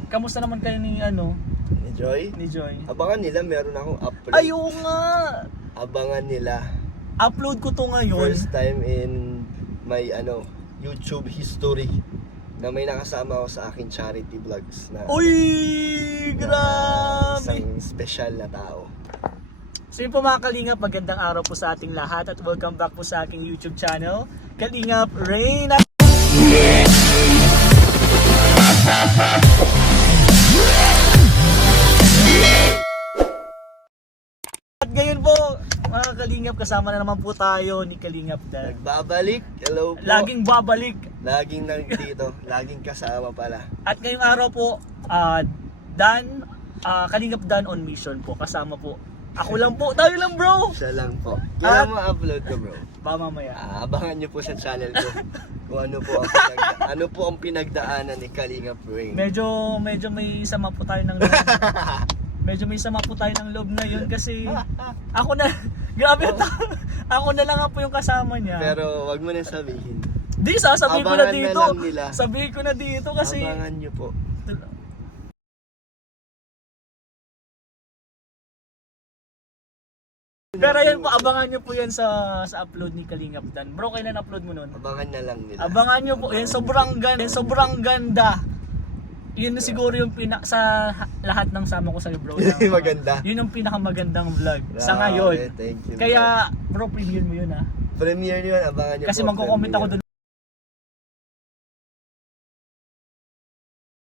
Kamusta naman kayo ni Ni Joy? ni Joy? Abangan nila, meron akong upload. Ay, oo nga! Abangan nila. Upload ko to ngayon. First time in my YouTube history na may nakasama ako sa aking charity vlogs na Uy! na Grabe! isang special na tao. So yun po mga Kalingap, magandang araw po sa ating lahat at welcome back po sa aking YouTube channel, Kalingap Rain. At ngayon po mga Kalingap, kasama na naman po tayo ni Kalingap Dan. Nagbabalik, hello po. Laging babalik. Laging nandito, laging kasama pala. At ngayong araw po, Kalingap Dan on mission po. Kasama po. Ako lang po, tayo lang bro! Siya lang po. Kailan mo upload ko, bro? Ba mamaya. Abangan nyo po sa channel ko kung ano po ang pinagdaanan ni Kalingap Rain. Medyo may sama po tayo ng loob. Medyo may sama po tayo ng loob ngayon kasi ako na, grabe ako na lang po yung kasama niya. Pero wag mo na sabihin. Di, sasabihin ko na Abangan na dito. lang nila. Sabihin ko na dito kasi Abangan nyo po. pero yan po, abangan nyo po yan sa upload ni Kalingap Dan. Bro, kailan upload mo nun? Abangan na lang nila. Abangan nyo po, yan sobrang ganda. Yun na siguro yung sa lahat ng sama ko sa'yo bro. Maganda. Yun yung pinakamagandang vlog sa Grabe, ngayon. thank you, Kaya bro, premiere mo yun ha. Premiere yun, abangan nyo Kasi po. magko-comment ako premiere. doon.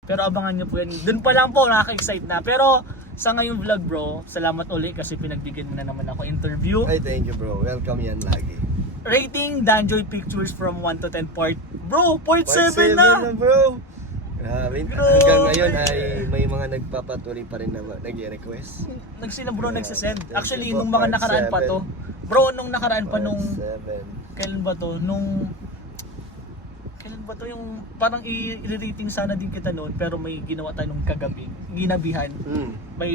Pero abangan nyo po yan. Doon pa lang po, nakaka-excite na. Pero sa ngayong vlog bro, salamat uli kasi pinagbigyan mo na naman ako interview. Ay, thank you bro. Welcome yan lagi. Rating Danjoy Pictures from 1 to 10 part. Bro, part 7 7 na! bro. Grabe. Hanggang ngayon ay may mga nagpapatuloy pa rin na nag-request. Bro, Yeah, nagsasend. thank Actually, you po, nung mga part nakaraan pa 7. to. Bro, nung nakaraan pa nung... 7. Kailan ba to? Kailan ba to yung parang i-rating sana din kita noon pero may ginawa tayo nung kagabi. Ginabihan.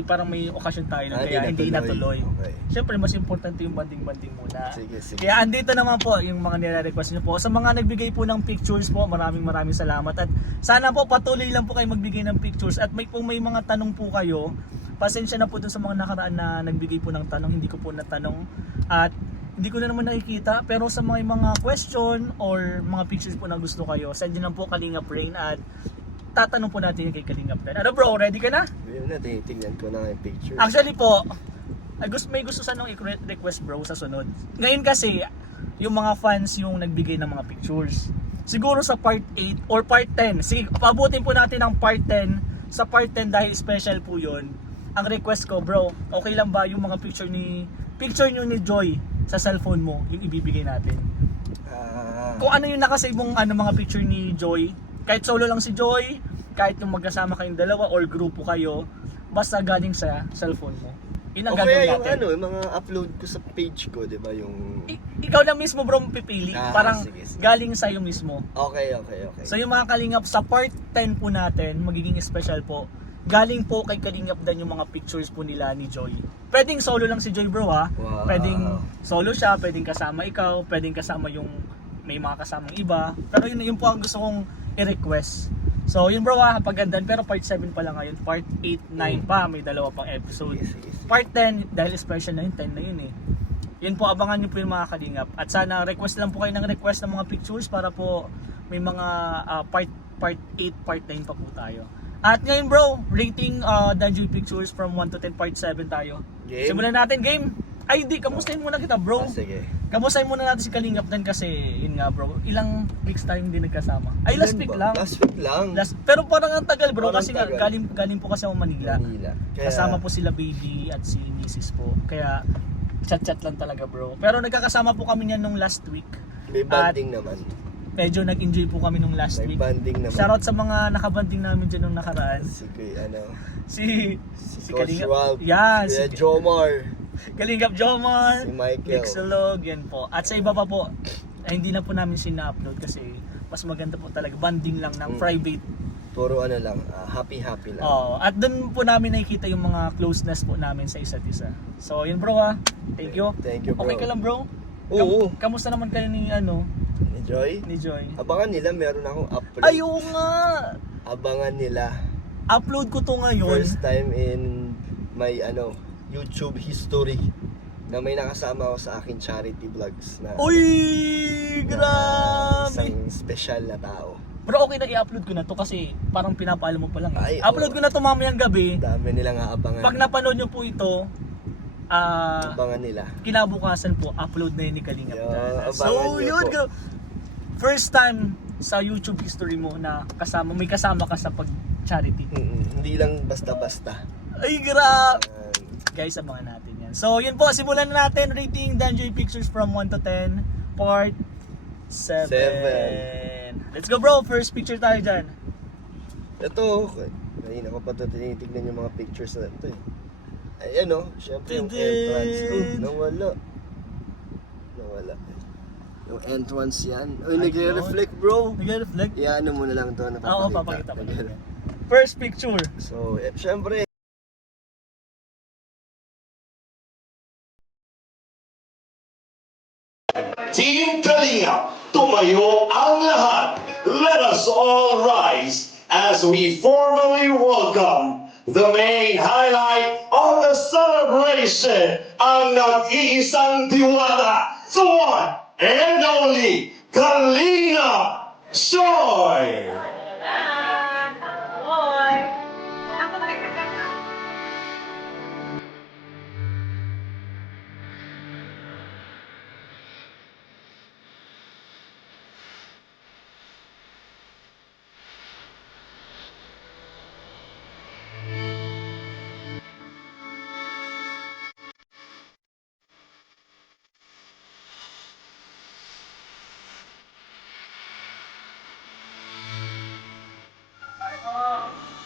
Parang may okasyon tayo nun, kaya hindi natuloy. Okay. Siyempre, mas importante yung banding-banding muna. Sige. Kaya andito naman po yung mga nire-request nyo po. Sa mga nagbigay po ng pictures po, maraming salamat. At sana po patuloy lang po kayo magbigay ng pictures. At may mga tanong po kayo, pasensya na po dun sa mga nakaraan na nagbigay po ng tanong. Hindi ko po natanong. At hindi ko na naman nakikita. Pero sa mga question or mga pictures po na gusto kayo, send nyo lang po Kalingap Rain at tatanong po natin yung kay Kalingap Dan. Ano bro, ready ka na? Yun na, tinitingnan ko na yung picture. Actually po, may gusto sanang i-request bro sa sunod. Ngayon kasi, yung mga fans yung nagbigay ng mga pictures. Siguro sa part 8 or part 10. Sige, paabutin po natin ang part 10. Sa part 10 dahil special po yun. Ang request ko bro, okay lang ba yung mga picture nyo ni Joy sa cellphone mo, yung ibibigay natin? Kung ano yung nakasave mong mga picture ni Joy, kahit solo lang si Joy, kahit yung magkasama kayong dalawa or grupo kayo, basta galing sa cellphone mo. Yun ang Okay, gagawin yung natin. yung mga upload ko sa page ko, di ba yung... Ikaw na mismo bro pipili, parang sige. galing sa'yo mismo. Okay. So yung mga Kalingap, sa part 10 po natin, magiging special po. Galing po kay Kalingap Dan yung mga pictures po nila ni Joy. Pwedeng solo lang si Joy bro ha. Wow. Pwedeng solo siya, pwedeng kasama ikaw, pwedeng kasama yung may mga kasamang iba. Pero yun po ang gusto kong i-request. So yun bro ha, pagandaan. Pero part 7 pa lang ngayon. Part 8, 9 pa, may dalawa pang episode. Sige. Part 10, dahil special na yun, 10 na yun eh. Yun po, abangan nyo po yung mga Kalingap. At sana request lang po kayo ng request ng mga pictures para po may mga part 8, part 9 pa po tayo. At ngayon bro, rating Danjoy Pictures from 1 to 10 part 7 tayo. Game? Simulan natin game. Ay hindi, kamustahin muna kita bro. Sige. Kamustahin muna natin si Kalingap Dan kasi yun nga bro, ilang weeks tayong hindi nagkasama. Ay last week lang. Last week lang. Pero parang ang tagal bro Parang kasi tagal. galing po kasi ako Manila. Kasama po sila baby at si Mrs. po. Kaya chat lang talaga bro. Pero nagkakasama po kami niyan nung last week. May banding naman. Medyo nag-enjoy po kami nung last May week. banding naman. Shoutout sa mga nakabanding namin dyan nung nakaraan. Si Coach Kalingap. Walt. Yan, Si Jomar. Kalingap Jomar. Si Michael. Mixolog, yan po. At sa iba pa po, hindi na po namin sina-upload kasi mas maganda po talaga. Banding lang ng private. Puro lang, happy lang. At doon po namin nakikita yung mga closeness po namin sa isa't isa. So yun bro ha. Thank you. Thank you bro. Okay ka lang bro? Oo. Kamusta naman kayo ni Ni Joy? Joy? Abangan nila, meron akong upload. Ay oo nga! Abangan nila. upload ko to ngayon. First time in my YouTube history na may nakasama ako sa akin charity vlogs na Uy! na Grabe! isang special na tao. Pero okay na i-upload ko na to kasi parang pinapaalam mo pa lang. Ay, Upload oo. ko na to mamayang gabi. Dami nilang aabangan. Pag napanood nyo po ito, Abangan nila. kinabukasan po, upload na yun ni Kalingap Yo, Dana. abangan So nyo yun, po. first time sa YouTube history mo na may kasama ka sa pag-charity. Hindi lang basta-basta. Ay, grabe! Uh, Guys, abangan natin yan. So, yun po, simulan na natin. Rating Danjoy Pictures from 1 to 10. Part 7. Let's go bro, first picture tayo dyan. Ito, kanina ko pa ito tinitignan yung mga pictures na ito eh. Ayan o, syempre yung entrance. Nawala. Yung entrance yan. Ay, nagre-reflect bro. Nag-reflect? Iyaano mo na lang ito. Oo, papakita ko na. First picture. So, syempre, Team Kalinga, tumayo ang lahat. Let us all rise as we formally welcome the main highlight of the celebration, ang nag-iisang diwata, the one and only Kalinga Shoy!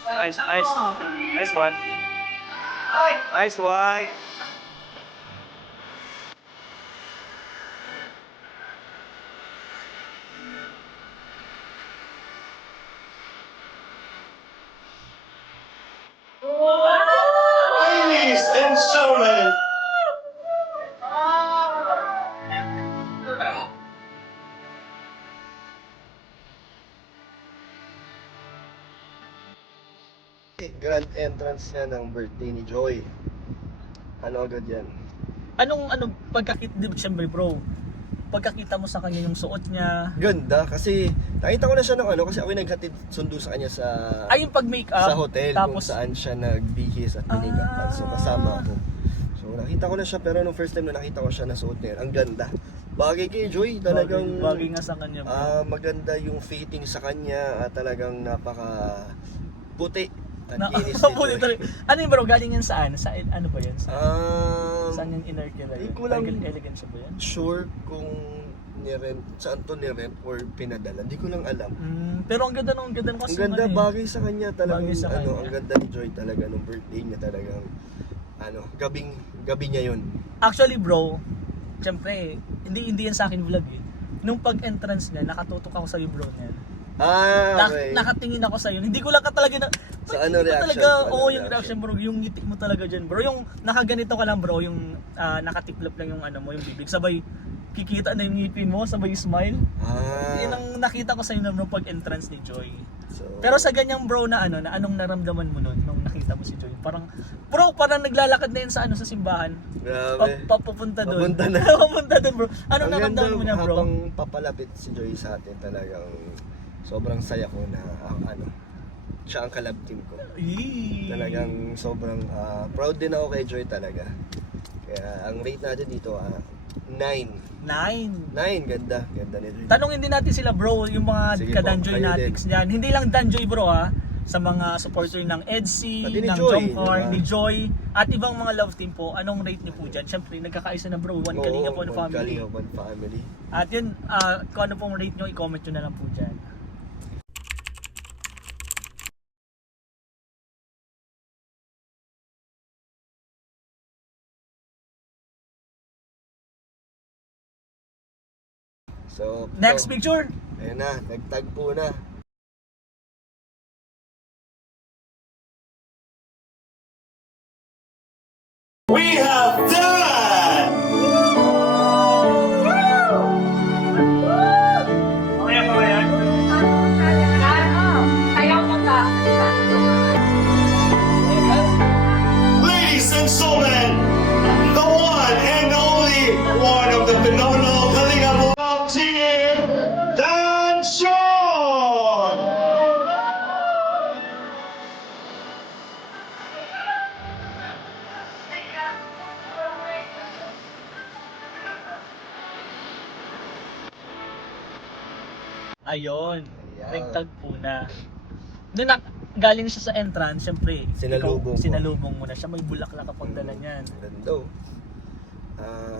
Nice, nice. Nice one. Nice one. Ladies and gentlemen, grand entrance yan ng birthday ni Joy. Ano agad yan? Anong pagkakita, di ba, syempre bro, pagkakita mo sa kanya yung suot niya, Ganda kasi nakita ko na siya ng kasi ako yung naghatid sundo sa kanya sa ay yung pag-makeup, sa hotel kung tapos, saan siya nagbihis at binigapan. So kasama ako. So nakita ko na siya pero nung first time na nakita ko siya nasuot niya, ang ganda. Bagay kay Joy, talagang bagay nga sa kanya bro. maganda yung fitting sa kanya at talagang napaka puti at Na, kinis ni buti Joy. talaga. Ano yun bro, galing yan saan? Sa, ano ba yan? Saan yung inner kila Hindi yun? ko lang- Elegant siya ba yan? Sure kung nirent, saan to nirent or pinadala, hindi ko lang alam. Pero ang ganda nung Ang kasi ganda, ano eh. bagay sa kanya talagang Bagay sa kanya. ang ganda ni Joy talaga nung birthday niya talagang gabi niya yun. Actually bro, syempre, hindi yan sa akin vlog eh. Nung pag-entrance niya, nakatutok ako sa libro niya. Okay. Nakatingin ako sa iyo. Hindi ko lang ka talaga Sa ano hindi ko reaction? talaga, Ano oo, yung reaction? reaction bro, yung ngiti mo talaga diyan bro. Yung nakaganito ka lang bro, yung nakatiklop lang yung ano mo, yung bibig. Sabay kikita na yung ngipin mo, sabay smile. Yun ang nakita ko sa iyo nung pag-entrance ni Joy. So, Pero sa ganyang bro na na anong naramdaman mo nun nung nakita mo si Joy? Parang naglalakad na yun sa sa simbahan. grabe. Papunta doon. Papunta na. Papunta doon bro. Anong Ang naramdaman ganda, mo niya bro? habang papalapit si Joy sa atin talagang sobrang saya ko na siya ang collab team ko. Eee. Talagang sobrang proud din ako kay Joy talaga. Kaya ang rate natin dito 9. 9. 9, ganda ni Joy. Tanungin din natin sila bro, yung mga Sige po, ka-Danjoy kayo natics niyan. Hindi lang Danjoy bro sa mga supporter ng EDSI, Pati ni ng Joy, Jomcar, diba? ni Joy, at ibang mga love team po. Anong rate niyo po dyan? Siyempre, nagkakaisa na bro, one Kalinga po, one family. Kalinga, one family. At yun, kung ano pong rate nyo, i-comment nyo na lang po dyan. So, Next ito, picture! Ayan na, nagtagpo na. we have done! Mamaya, mamaya. Ayaw mo ka. Ayun. Ayan. Nagtagpo na. Doon na, galing siya sa entrance, syempre. Sinalubong ikaw, mo. sinalubong mo na siya. May bulaklak kapag dala niyan. Ganda.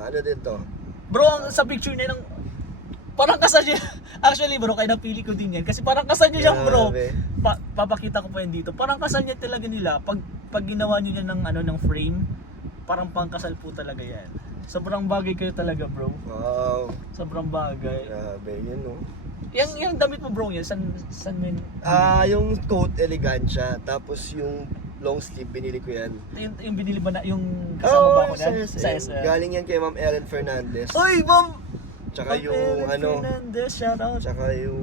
Ano din to? Bro, sa picture niya ng parang kasal niya. Actually bro, kaya napili ko din yan. Kasi parang kasal niya siyang bro. Grabe. Papakita ko pa yan dito. Parang kasal niya talaga nila. Pag ginawa niyo yan ng frame, parang pangkasal po talaga yan. Sobrang bagay kayo talaga bro. Wow. Sobrang bagay. Grabe yun, no? Yung damit mo bro yan, san mo yun? Yung coat elegant siya. Tapos yung long sleeve, binili ko yan. Yung binili ba na, yung kasama ba ako sa na? SM. Sa SM. Galing yan kay Ma'am Ellen Fernandez. Oy, ma'am! Tsaka yung ano, Fernandez, shout out. tsaka yung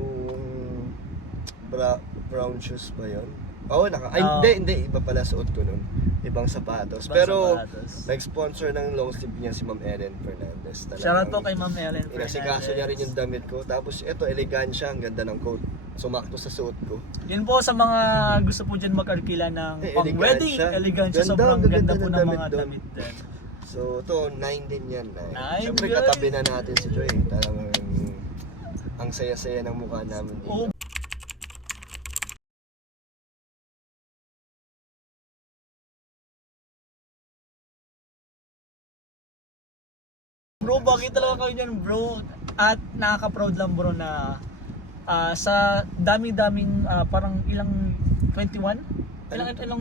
brown shoes ba yun? Oo, ay, Ah. hindi, iba pala suot ko nun. Ibang sapatos. Ibang Pero, sapatos. nag-sponsor ng long sleeve niya si Ma'am Ellen Fernandez. Shout out po kay Ma'am Ellen Fernandez. Inasikaso niya rin yung damit ko. Tapos, ito, elegant siya. Ang ganda ng coat. Sumakto sa suot ko. Yun po sa mga gusto po dyan mag-arkila ng pang Elegant wedding. siya. Elegant siya. Ganda, Sobrang ganda ganda ng po ng damit mga doon. damit din. So, ito, 9 din yan. Nine, Siyempre, guys. katabi na natin si Joy. Talagang ang saya-saya ng mukha namin dito. Oh. Bro, bagay talaga kayo dyan bro. At nakaka-proud lang bro na sa dami-daming parang ilang 21?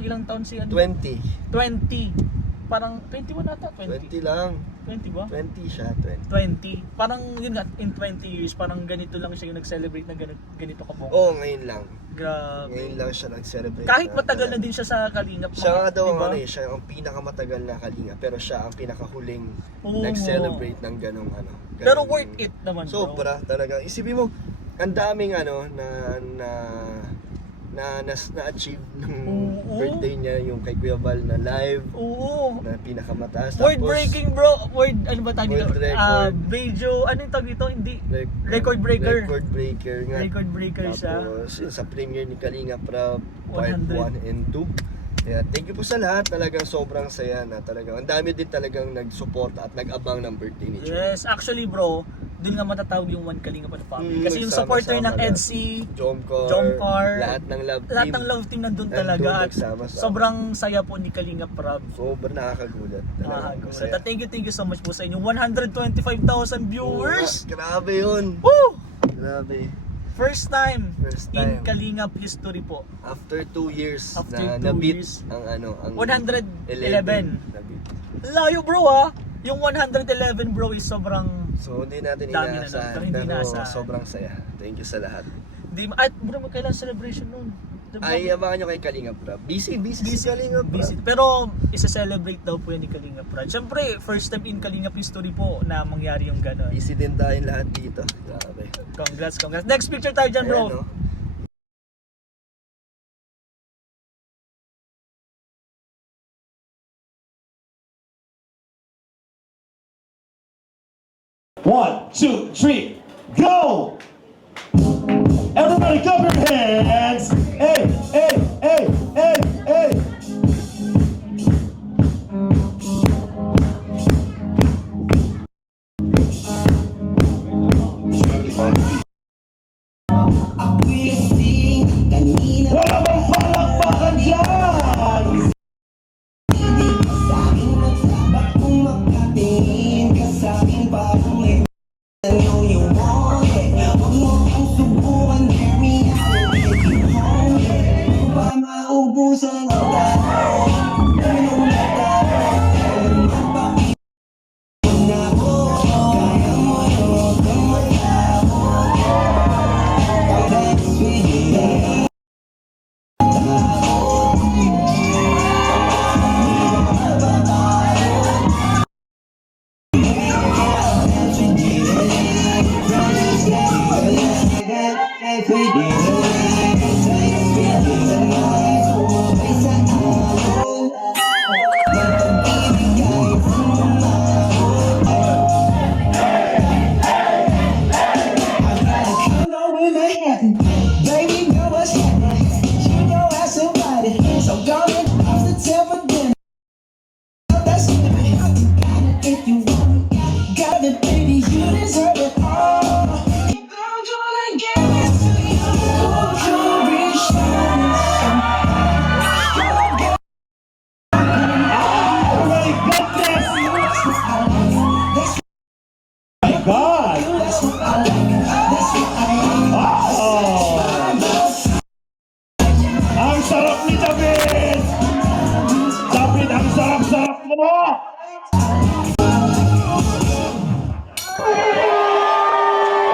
Ilang taon siya? 20. 20. Parang 21 ata, 20 20. lang. 20 ba? 20 siya, 20. 20. Parang yun nga, in 20 years, parang ganito lang siya yung nag-celebrate na ganito kabong. Oo, ngayon lang. Grabe. Ngayon lang siya nag-celebrate. Kahit matagal na din siya sa Kalingap. Siya nga daw ang diba? ano eh, siya ang pinakamatagal na kalinga. Pero siya ang pinakahuling Oo. nag-celebrate ng ganong ano. Pero worth it naman bro. Sobra talaga. Isipin mo, ang daming ano na-achieve ng Oo. birthday niya, yung kay Kuya Val na live, Oo. na pinakamataas. Word breaking bro. Word, ano ba tawag dito? World record. Radio, ano yung tawag dito? Hindi. Record breaker. Record breaker nga. Record breaker siya. Tapos yun, sa premiere ni Kalinga Prab, part 100. 1 and 2. Kaya thank you po sa lahat. Talagang sobrang saya na talagang. Ang dami din talagang nag-support at nag-abang ng birthday ni Joy. Yes, actually bro, dun nga matatawag yung One Kalinga pa family. Kasi yung Nagsama-sama supporter ng lahat. EDSI, Jomcar, Jomcar, lahat ng love team. lahat ng love team nandun Nandun, talaga. At nagsama-sama. sobrang saya po ni Kalinga Prab. Sobrang nakakagulat. Talagang masaya. At thank you so much po sa inyo. 125,000 viewers! Oo, grabe yun. Woo! Grabe. First time, First in time. Kalingap history po. After 2 years After na 2 nabit years. ang ano, ang 111. Nabit. Layo bro ah! Yung 111 bro is sobrang... So hindi natin Dami na inaasahan, nun, hindi pero inaasahan. sobrang saya. Thank you sa lahat. At bro, kailan celebration nun? Diba? Ay, abangan nyo kay Kalinga Prab. Busy si Kalinga Prab. Busy. Pero isa-celebrate daw po yan ni Kalinga Prab. Siyempre, first time in Kalinga history po na mangyari yung gano'n. Busy din tayong lahat dito. Grabe. Congrats. Next picture tayo dyan bro. Ayan, no? One, two, three, go! Everybody clap your hands! Hey, hey, hey, hey, hey! Wala bang palakpakan dyan! mo!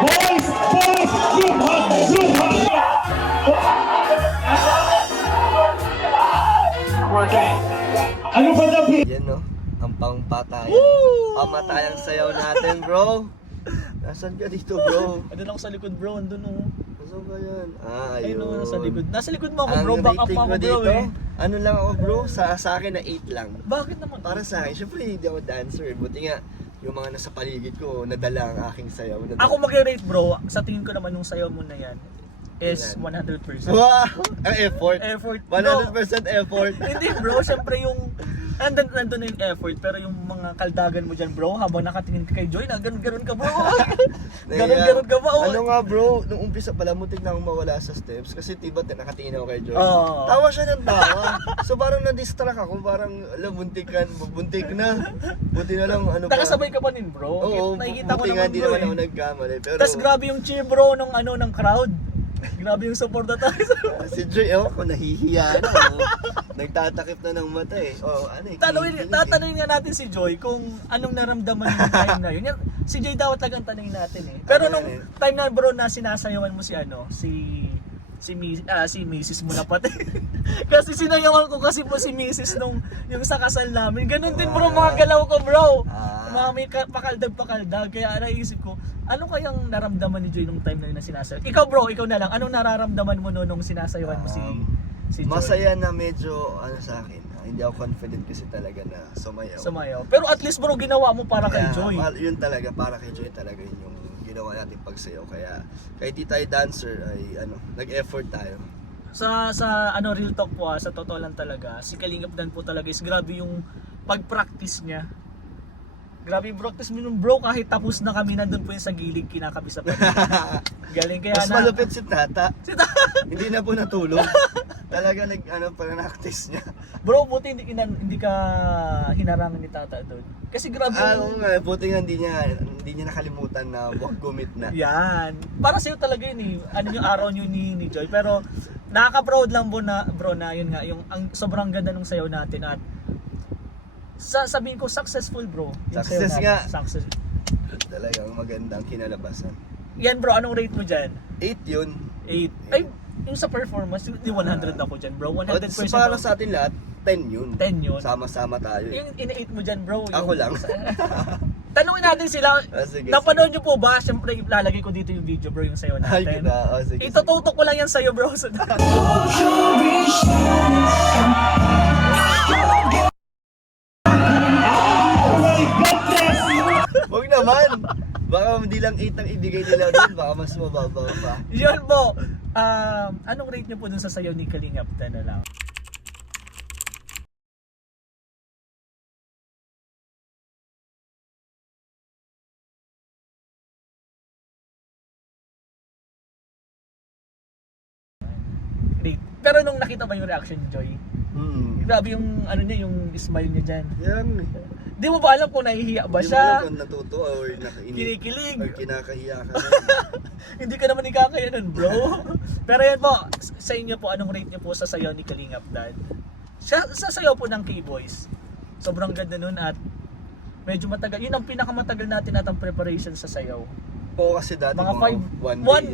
Boys! Boys! Group hug! Group hug! Ano ba na Yan no, ang pangpatayan. Pamatayang sayaw natin, bro. Nasaan ka dito, bro? Andun ako sa likod, bro. Andun, oh. Nasaan ka yan? Ayun, Ayun. oh, nasa likod. Nasa likod mo ako, Ang bro. Back up rating mo ako, ko bro, dito, eh. ano lang ako, bro? Sa akin na 8 lang. Bakit naman? Para sa akin, syempre hindi ako dancer. Buti nga, yung mga nasa paligid ko, nadala ang aking sayaw. Ako mag-rate, bro. Sa tingin ko naman nung sayaw mo na yan is 100%. Wow! Ang effort. Effort. 100% effort. Hindi, bro. Siyempre yung nandun na yung effort, pero yung mga kaldagan mo dyan, bro, habang nakatingin ka kay Joy, na ganun ka, bro. ganun ka ba? Oh. Ano nga, bro, nung umpisa pala, muntik na akong mawala sa steps kasi tiba't nakatingin ako kay Joy. Oo. Tawa siya ng tawa. So parang na-distract ako, parang alam, buntik na. Buti na lang, ano pa. Nakasabay ka pa din, bro. Oo, Nakikita ko buti nga naman, di bro. naman ako Eh. nagkamali. Pero Tapos grabe yung cheer, bro, ng crowd. Grabe yung support na tayo. si Joy, ewan ko, nahihiya na. Oh. Nagtatakip na ng mata eh. Oh, ano eh. Tatanungin nga natin si Joy kung anong naramdaman yung time na yun. Si Joy dapat tagang tanungin natin eh. Pero nung time na, bro, na sinasayawan mo si Mrs. mo na pati. Kasi sinayawan ko kasi po si Mrs. nung yung sa kasal namin. Ganun din, bro, mga galaw ko, bro. Mga may pakaldag. Kaya naisip ko, ano kayang naramdaman ni Joy nung time na yun na sinasayaw? Ikaw, bro, ikaw na lang. Anong nararamdaman mo nung sinasayawan mo si Joy? Masaya na medyo, ano sa akin, hindi ako confident kasi talaga na sumayaw. Sumayaw. Pero at least, bro, ginawa mo para kay Joy. Yun talaga, para kay Joy talaga yun yung ginawa natin pagsayaw. Kaya kahit di tayo dancer, ay nag-effort tayo. Sa real talk po, sa totoo lang talaga, si Kalingap Dan po talaga is grabe yung pag-practice niya. Grabe yung practice mo nung, bro, kahit tapos na kami, nandun po yung sa gilid, kinakabisa pa. Galing kaya Mas malupit si Tata. Hindi na po natulog. Talaga practice niya. Bro, buti hindi ka hinarangan ni Tata doon. Kasi grabe Oo nga, buti nga hindi niya nakalimutan na wag gumit na. yan. Para sa'yo talaga yun eh. Ano yung araw nyo ni Joy. Pero nakaka-proud lang bro na yun nga, yung sobrang ganda ng sayaw natin at sabihin ko successful, bro. Yung sayaw Success natin. nga. Success. Talagang magandang kinalabasan. Yan, bro, anong rate mo dyan? 8 yun. 8. Ay, yung sa performance, di 100 ako dyan, bro. 100%. So para sa atin lahat, 10 yun. 10 yun. Sama-sama tayo. Yung ina-8 mo dyan, bro. Ako lang. Tanungin natin sila. Sige, Napanood nyo po ba? Siyempre, ilalagay ko dito yung video, bro, yung sayo Ay, natin. sige. Itututok ko lang yan sa'yo, bro. Huwag naman. Baka hindi lang 8 ang ibigay nila doon, baka mas mababaw pa. Yun po. Anong rate nyo po dun sa sayo ni Kalingap na lang? Rate. Pero nung nakita ba yung reaction ni Joy? Grabe yung yung smile niya dyan. Yan. Di mo ba alam kung nahihiya ba Hindi mo siya? alam kung natutuwa or Kinikilig. or kinakahiya ka. Hindi ka naman ikakaya nun, bro. Pero yan po, sa inyo po, anong rate niyo po sa sayaw ni Kalingap Dad? Sa sayaw po ng K-Boys. Sobrang ganda nun at medyo matagal. Yun ang pinakamatagal natin natang preparation sa sayaw. Oo, kasi dati Mga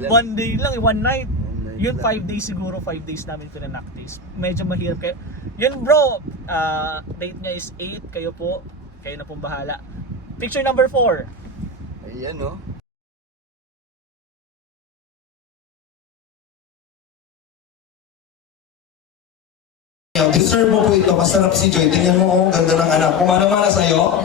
one day lang, one night. Yun 5 days siguro, 5 days namin pinanaktis. Medyo mahirap kayo. Yun, bro, date niya is 8, kayo po. Kayo na pong bahala. Picture number 4. Ayan, no? Deserve mo po ito. Masarap si Joy. Tingnan mo, ganda ng anak. Kumana-mana sa'yo.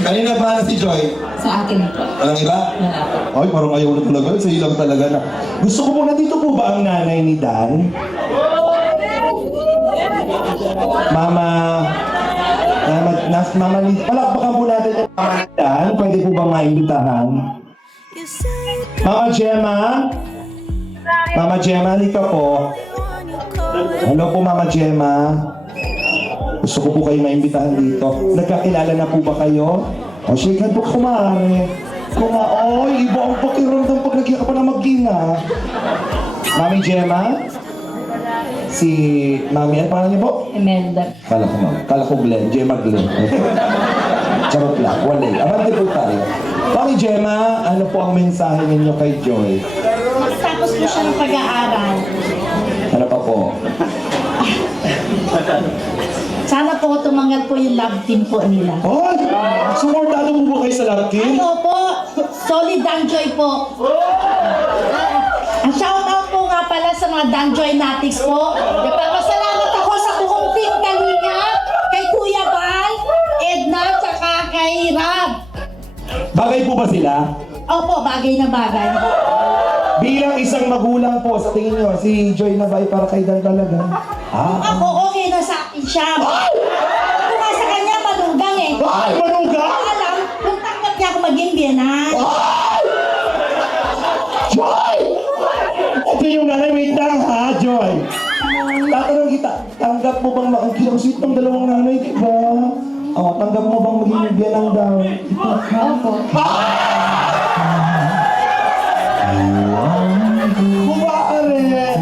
Kanina ba si Joy? Sa akin po. Walang iba? Wala po. Ay, parang ayaw na talaga. Sa ilang talaga na. Gusto ko po, nandito po ba ang nanay ni Dan? Mama palakpakan po natin ang Mama ni Dan. Pwede po ba maimbitahan? Mama Gemma? Mama Gemma, halika po. Hello po, Mama Gemma. Gusto ko po kayo maimbitahan dito. Nagkakilala na po ba kayo? O, shake hand po, kumare. Oy, iba ang pakiramdam pag nagyaka pa na mag-ina. Mami Gemma? si Mami. Ano pangalan niyo po? Imelda. Kala ko Glenn. Gemma Glenn. Charot lang. Wala. Abante po tayo. Mami Gemma, ano po ang mensahe ninyo kay Joy? Tapos po siya ng pag-aaral. Ano pa po? Sana po tumanggap po yung love team po nila. Oh! Supportado mo ba kayo sa love team? Ano po? Solid Danjoy po. Ang shoutout po nga pala sa mga Danjoy Natics po. Nagpapasalamat ako sa buong team Kalinga, kay Kuya Val, Edna, tsaka kay Rab. Bagay po ba sila? Opo, bagay na bagay. Bilang isang magulang po, sa tingin nyo, si Joy na ba ay para kay Dan talaga? Ah? Ako, okay na sa akin siya. Kung nga sa kanya, manugang eh. Ay, manugang! Alam, kung tanggap niya ako maging biyanan. Joy! Ito yung nanay, wait lang ha, Joy. Tatanong kita, tanggap mo bang ang sweet ng dalawang nanay, di ba? Oh, tanggap mo bang maging biyanang daw? Opo. Kumare!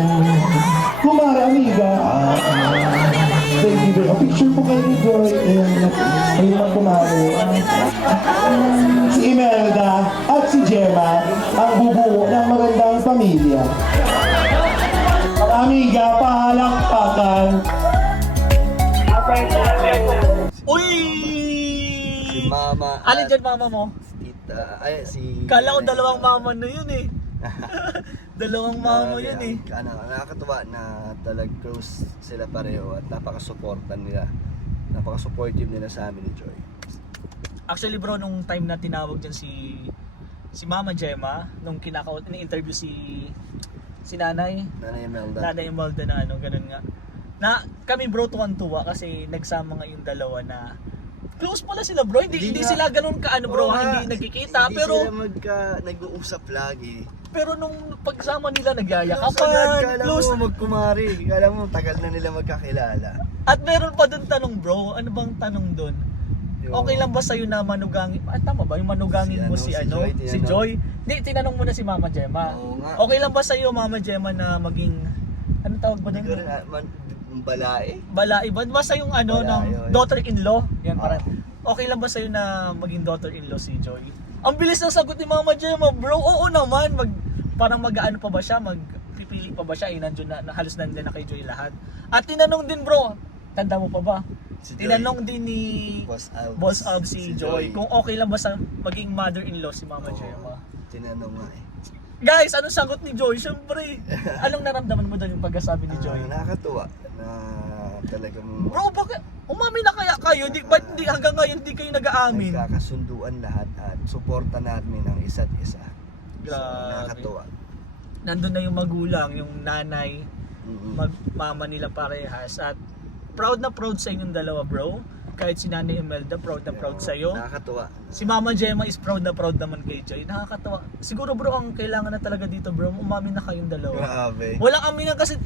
Kumare, amiga. Thank you very much. Picture po kayo ni Joy. Ayun lang kumare. Si Imelda at si Gemma ang bubuo ng magandang pamilya. Amiga, palakpakan. Uy! Si Mama Alin at dyan mama mo? Tita, ay si... Kala ko dalawang mama na yun eh. Dalawang mama yun eh. Nakakatuwa na close sila pareho at napaka-supportan nila. Napaka-supportive nila sa amin ni Joy. Actually bro, nung time na tinawag dyan si Mama Gemma, nung ni-interview si Nanay Nanay Imelda. Imelda na ano, ganun nga. Na kami bro tuwan-tuwa kasi nagsama nga yung dalawa na close pala sila bro. Hindi Hindi nga. sila ganun ka ano bro, Oo nga, hindi nagkikita hindi pero sila nag-uusap lagi. pero nung pagsama nila Kala nagyayakapan, close. mo magkumari. Kala mo tagal na nila magkakilala. At meron pa dun tanong bro, ano bang tanong dun? Okay lang ba sa'yo na manugangin? Tama ba? Yung manugangin mo si Joy, si Joy? Hindi, tinanong mo na si Mama Gemma. Oo nga. Okay lang ba sa'yo Mama Gemma na maging, ano tawag ba Hindi ko doon? rin balae. Balae ba? Basta yung ano, Balae, ng yun. daughter-in-law. Yan, parang, okay lang ba sa'yo na maging daughter-in-law si Joy? Ang bilis ng sagot ni Mama Gemma, bro. Oo naman. Parang mag-ano pa ba siya? Magpipili pa ba siya? Nandiyon na halos nandiyan na kay Joy lahat. At tinanong din bro, tanda mo pa ba? Si Joy. Tinanong din ni Boss Ab si Joy kung okay lang ba sa maging mother-in-law si Mama Gemma. Tinanong nga eh. Guys, anong sagot ni Joy? Siyempre, anong naramdaman mo doon yung pagkasabi ni Joy? Nakakatuwa na talagang Bro, bakit? Umami na kaya kayo? Ba't hindi hanggang ngayon hindi kayo nag-aamin? nagkakasunduan lahat at suporta namin ang isa't isa. So, Grabe. nakakatuwa. Nandun na yung magulang, yung nanay, Mm-mm. mama nila parehas. At proud na proud sa inyong dalawa bro. Kahit si Nanay Imelda, proud na proud sa'yo. Nakakatuwa. Si Mama Gemma is proud na proud naman kay Joy. Nakakatawa. Siguro bro, ang kailangan na talaga dito bro, umami na kayong dalawa. Grabe. Walang aminan kasi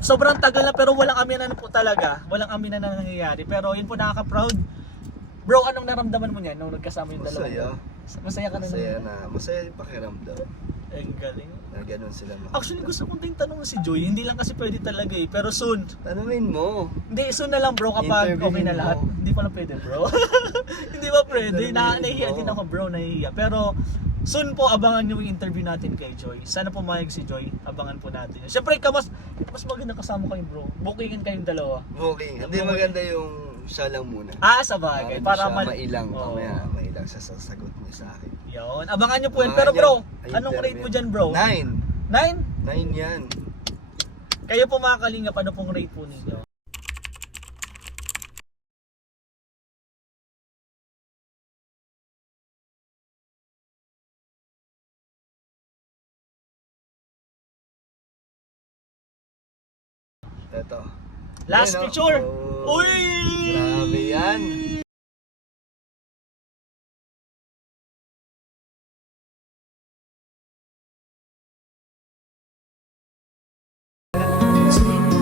sobrang tagal na pero walang aminan po talaga. Walang aminan na nangyayari. Pero yun po nakaka-proud. Bro, anong naramdaman mo niyan nung nagkasama yung dalawa? Masaya. Masaya ka na Masaya yung pakiramdam. Ang galing. Na ganun sila mga. Actually gusto kong din tanong si Joy. Hindi lang kasi pwede talaga eh. Pero soon. Tanungin mo. Hindi, soon na lang bro kapag okay na Interviewin lahat. mo. Hindi pala pwede bro. Hindi ba pwede? Interviewin Nahihiya mo. din ako bro, nahihiya. Pero soon po abangan nyo yung interview natin kay Joy. Sana pumayag si Joy. Abangan po natin. Siyempre mas maganda kasama kayo bro. Bookingin kayong dalawa. Booking. Hindi maganda yung siya lang muna. Sa bagay. Para Para mailang. Oo. Mamaya mailang sa sasagot niya sa akin. Yun. Abangan nyo po yun. Abangan Pero bro, nyo. anong rate mo Interview. dyan bro? 9. 9? 9 yan. Kayo po mga kalingap, ano pong rate po ninyo? Ito. Last Ayun, oh. picture! Oh, Uy! Grabe yan.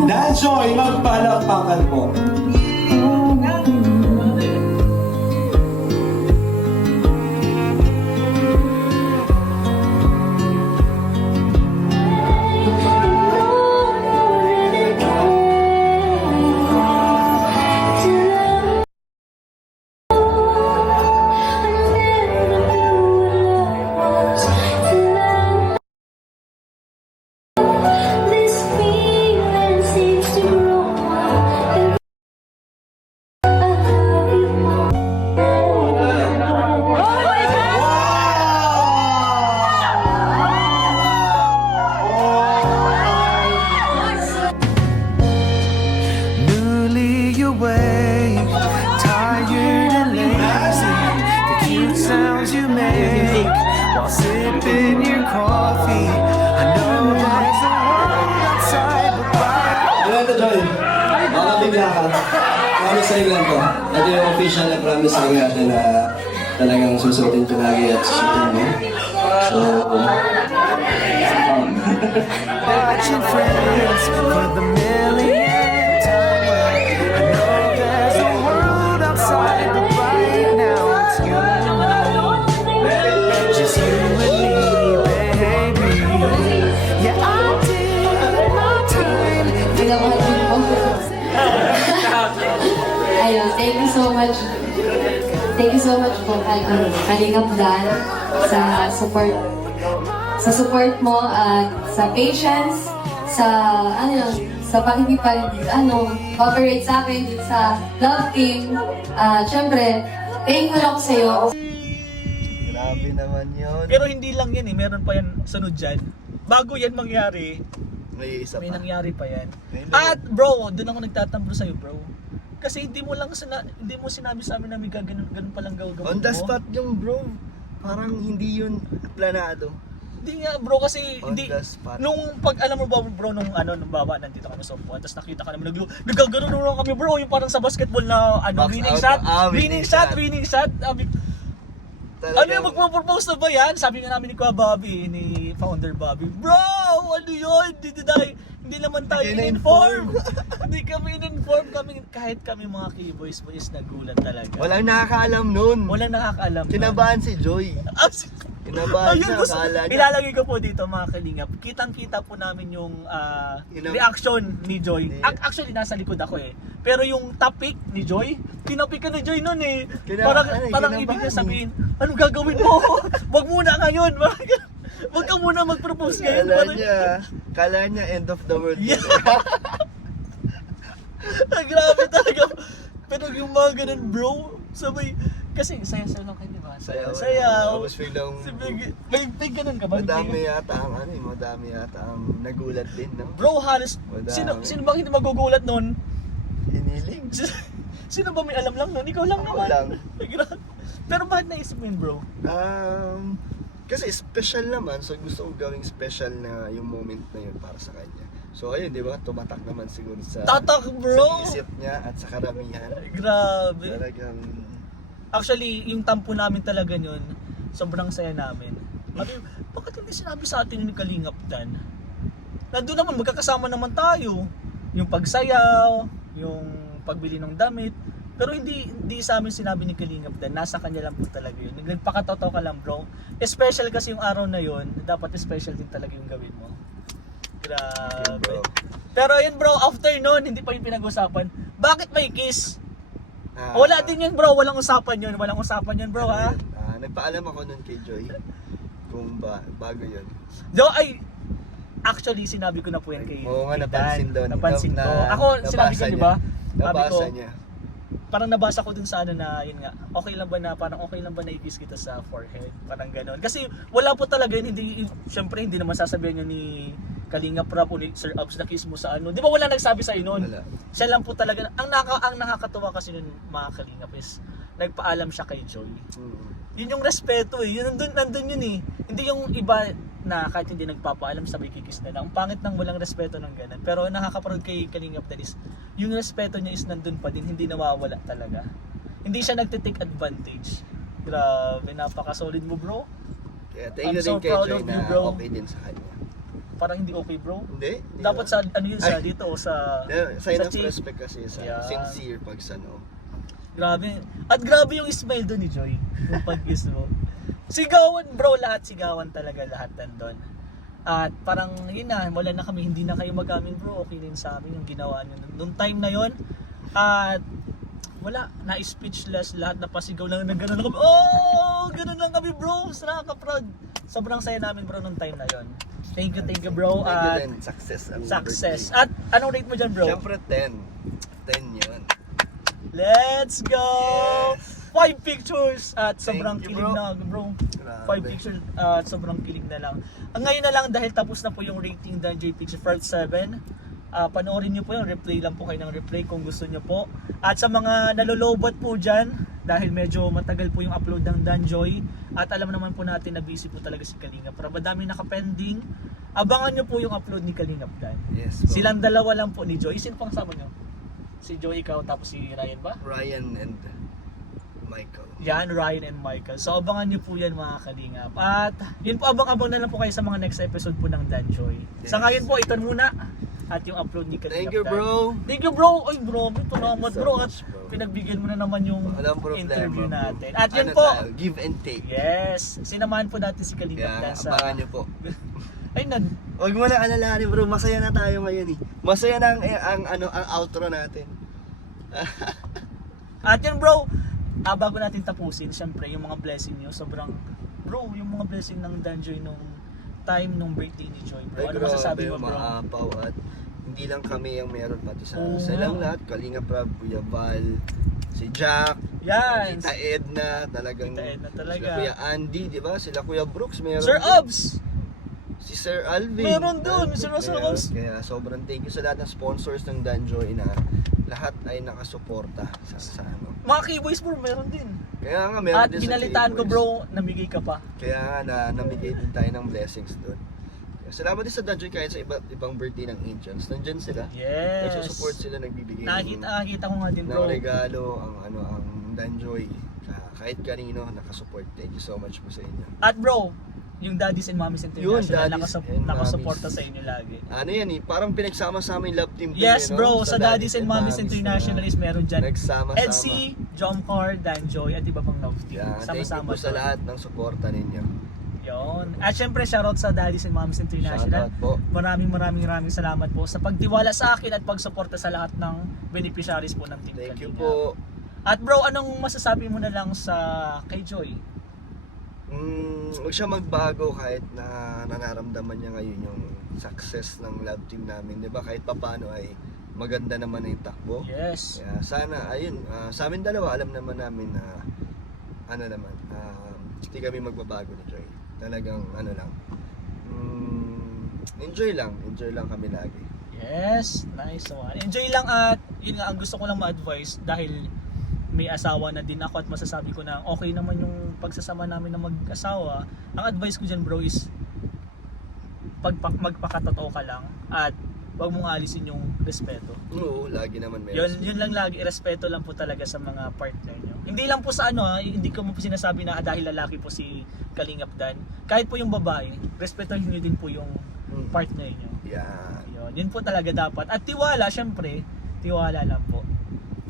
Danjoy, magpalakpakan po. Sipping your coffee. I know there's a world outside, but right Ano ito, Joy? Baka bigla ka. Promise sa'yo lang to. Ito yung official na promise sa'yo natin na talagang susutin ko lagi at susutin mo. So, watching friends for the millionth time. I know there's a world outside, but right now it's you. Just you and me, baby. Yeah, I did my time. Ayun, thank you so much. Thank you so much po kay Kalingap Dan sa support mo at sa patience, sa sa cooperate sa akin dito sa Love Team. Syempre, thank you lang sa iyo. grabe naman yun. Pero hindi lang yan meron pa yan sunod dyan. Bago yan mangyari, May isa may pa. nangyari pa yan. May At bro, doon ako nagtatampo sa'yo bro. Kasi hindi mo sinabi sa amin na may ganun palang gagawin On the mo. spot yung bro. Parang hindi yun planado. Hindi nga bro kasi On hindi the spot. nung pag alam mo ba bro nung baba nandito kami sa upuan tapos nakita ka naman nagkagano lang kami bro yung parang sa basketball na Box winning out. shot Winning winning shot ano yung magpo-propose na ba yan? Sabi nga namin ni Kuya Bobby, ni Founder Bobby, bro, ano yun? Hindi naman tayo in-inform. Hindi kami in-inform kami, kahit kami mga keyboys boys nagulat talaga. Walang nakakaalam nun. Walang nakakaalam. Kinabahan si Joy. Kinabahan Ayun, siya. gusto, Akala niya. ilalagay ko po dito mga kalingap. Kitang-kita po namin yung reaction ni Joy. Actually, nasa likod ako Pero yung topic ni Joy, tinapik ka ni Joy nun Parang ibig niya sabihin, anong gagawin mo? Wag muna ngayon. Wag ka muna mag-propose ngayon. Kala niya end of the world. Yeah. Grabe talaga. Pero yung mga ganun bro, sabay, kasi saya-saya lang kayo, di ba? Sayaw. Tapos biglang, May ganun ka ba? madami yata ang nagulat din, no? Bro, halos, Madami. sino bang hindi magugulat nun? Hiniling. Sino ba may alam lang nun? Ikaw lang Ako naman. lang. Pero bakit naisip mo yun bro? Kasi special naman, so gusto ko gawing special na yung moment na yun para sa kanya. So ayun, di ba? Tumatak naman siguro sa Tatak bro! sa isip niya at sa karamihan. Grabe. Talagang Actually, yung tampo namin talaga yun, sobrang saya namin. Sabi, bakit hindi sinabi sa atin yung Kalingap Dan? Nandun naman, magkakasama naman tayo. Yung pagsayaw, yung pagbili ng damit. Pero hindi sa amin sinabi ni Kalingap Dan, nasa kanya lang po talaga yun. Nagpakatotoo ka lang bro. Special kasi yung araw na yun, dapat special din talaga yung gawin mo. Grabe. bro. Pero yun bro, after nun, hindi pa yung pinag-usapan. Bakit may kiss? Wala din yun bro, walang usapan yun bro ha. Nagpaalam ako nun kay Joy kung bago yun. Actually sinabi ko na po yan kay Oo nga, kay napansin Dan. doon. Napansin ko. Ako sinabi ko, di ba? Nabasa niya. Parang nabasa ko dun sa na yun nga. Okay lang ba na i-kiss kita sa forehead? Parang gano'n. Kasi wala po talaga yun, syempre hindi naman sasabihin niya ni Kalingap Rap o ni Sir Abs na kiss mo sa Di ba wala nagsabi sa nun? Wala. Siya lang po talaga. Ang nakakatuwa kasi nun mga Kalingap is nagpaalam siya kay Joy. Yun yung respeto Yun nandun yun Hindi yung iba na kahit hindi nagpapaalam sabay kikis na lang. Ang pangit ng walang respeto ng ganun. Pero nakakaparod kay Kalingap Danis, yung respeto niya is nandun pa din, hindi nawawala talaga. Hindi siya nagte-take advantage. Grabe, napaka-solid mo bro. Kaya I'm thank you so din kay proud Joy of you, na bro. okay din sa kanya. Parang hindi okay bro. Hindi? Dapat sa sa Ay. dito sa Sign of chief. respect kasi sa Yeah. sincere pag Grabe. At grabe yung smile doon ni Joy. Yung pag-kiss mo. Sigawan bro, sigawan talaga lahat nandun. At parang yun na, wala na kami, hindi na kayo mag-amin bro, okay din sa amin yung ginawa nyo. Noong time na yun, at wala, na-speechless, lahat na pasigaw lang, gano'n lang kami, gano'n lang kami bro, nakaka-proud. Sobrang saya namin bro noong time na yun. Thank you bro. Thank you At din. Success ang success. birthday. At anong rate mo dyan bro? Siyempre 10. 10 yun. Let's go! 5 pictures at sobrang Thank you, kilig bro. na bro. Grabe. 5 pictures at sobrang kilig na lang. Ang ngayon na lang dahil tapos na po yung rating ng J Picture Part 7. Panoorin nyo po yung replay lang po kayo ng replay kung gusto nyo po. At sa mga nalulobot po dyan, dahil medyo matagal po yung upload ng Danjoy at alam naman po natin na busy po talaga si Kalingap. Para madami nakapending, abangan nyo po yung upload ni Kalingap Dan. Yes po. Silang dalawa lang po ni Joy. Sino pang sama nyo? Si Joy, ikaw, tapos si Ryan ba? Ryan and Michael. Yan, Ryan and Michael. So abangan nyo po yan mga Kalingap. At yun po, abang-abang na lang po kayo sa mga next episode po ng Danjoy. Sa Yes. ngayon po, ito muna. At yung upload ni Kalingap Thank you, Dan. bro. Thank you bro. Ay bro, salamat so bro. At much, bro. pinagbigyan mo na naman yung Walang problema, interview bro. natin. At yun Ano po. tayo? Give and take. Yes, sinamahan po natin si Kalingap Kaya Dan sa... abangan nyo po. Ay nan. Huwag mo na alalahanin bro, masaya na tayo ngayon eh. Masaya na ang outro natin. At yun bro, bago natin tapusin, syempre yung mga blessing nyo, sobrang bro, yung mga blessing ng Danjoy nung time nung birthday ni Joy bro. Ano masasabi mo bro? Maapaw at hindi lang kami ang meron pati sa Oo silang nga. lahat. Kalinga Prab, Kuya Val, si Jack, Yan. Tita Edna, talagang Tita Edna talaga. sila Kuya Andy, di ba? Sila Kuya Brooks, meron Sir din. Obs! Si Sir Alvin. Meron dun, Sir Meron. Obs. Kaya sobrang thank you sa lahat ng sponsors ng Danjoy na lahat ay nakasuporta sa ano. Mga keyboys bro, meron din. Kaya nga meron At din sa binalitaan ko K-Boys. bro, namigay ka pa. Kaya nga namigay din tayo ng blessings doon. Salamat din sa Danjoy kahit sa ibang birthday ng Angels. Nandyan sila. Yes. Nagsusupport sila, nagbibigay Nakita ko nga din bro. ng regalo ang Danjoy. Kahit kanino nakasupport. Thank you so much po sa inyo. At bro, yung Daddies and Mommies International, Daddies and nakasuporta Mommies. sa inyo lagi. Ano yan eh, parang pinagsama-sama yung love team. Yes din, bro, sa Daddies and Mommies na International is meron dyan. Nagsama-sama. EDC, Jomcar, Danjoy, at iba pang love team. Yeah, thank you Sama-sama po sa doon. lahat ng suporta ninyo. Yun. At syempre, shoutout sa Daddies and Mommies International. Shoutout po. Maraming salamat po sa pagtiwala sa akin at pagsuporta sa lahat ng beneficiaries po ng Team Thank you Kalinga. po. At bro, anong masasabi mo na lang sa kay Joy? Huwag siya magbago kahit na nararamdaman niya ngayon yung success ng love team namin. 'Di ba? Kahit papaano ay maganda naman yung takbo. Yes. Kaya sana, ayun, sa amin dalawa, alam naman namin na hindi kami magbabago ni Joy. Talagang enjoy lang kami lagi. Yes, nice one. Enjoy lang at yun nga ang gusto ko lang ma-advise dahil may asawa na din ako at masasabi ko na okay naman yung pagsasama namin na mag-asawa. Ang advice ko dyan bro is magpakatotoo ka lang at wag mong alisin yung respeto. Oo, lagi naman meron. Yun lang lagi, respeto lang po talaga sa mga partner nyo. Hindi lang po sa hindi ko mo po sinasabi na dahil lalaki po si Kalingap Dan. Kahit po yung babae, respetuhin nyo din po yung partner nyo. Yeah. Yun po talaga dapat. At tiwala, syempre, tiwala lang po.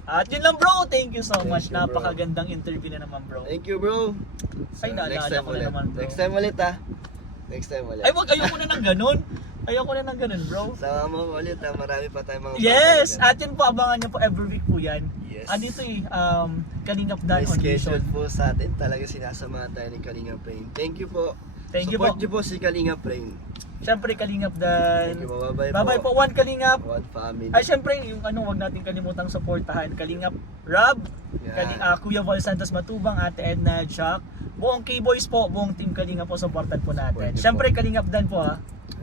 At yun lang bro, thank you so Thank much. you, bro. Napakagandang interview na naman bro. Thank you, bro. Ay, naalala ko na naman, bro. Next time ulit ah. Next time ulit. Ay, ayoko na ng ganun. Ayoko na ng ganun bro. Sama mo ulit ah. Marami pa tayong mga Yes! bata At yun po, abangan nyo po every week po yan. Yes. Dito Kalingap Dan May on schedule Vision. po sa atin. Talaga sinasamahan tayo ni Kalinga Brain. Thank you po. Thank you Support po. niyo po si Kalinga Brain. Syempre, Kalingap Dan. Thank you po. Bye-bye Bye-bye po, One Kalingap. One family. Ay, syempre, yung wag natin kalimutang suportahan. Kalingap Rob, Yeah. Kuya Val Santos Matubang, Ate Edna, Chuck, buong K-Boys po, buong Team Kalingap po, supportan po natin. Support niyo Syempre, Kalingap Dan po ha.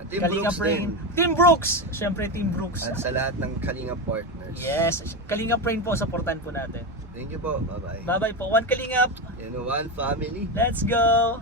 Team Kalingap Brooks Rain. din. Team Brooks! Syempre, Team Brooks. At sa lahat ng Kalinga partners. Yes, Kalingap Rain po, supportan po natin. Thank you po. Bye-bye. Bye-bye po, One Kalingap. Yan, one family. Let's go!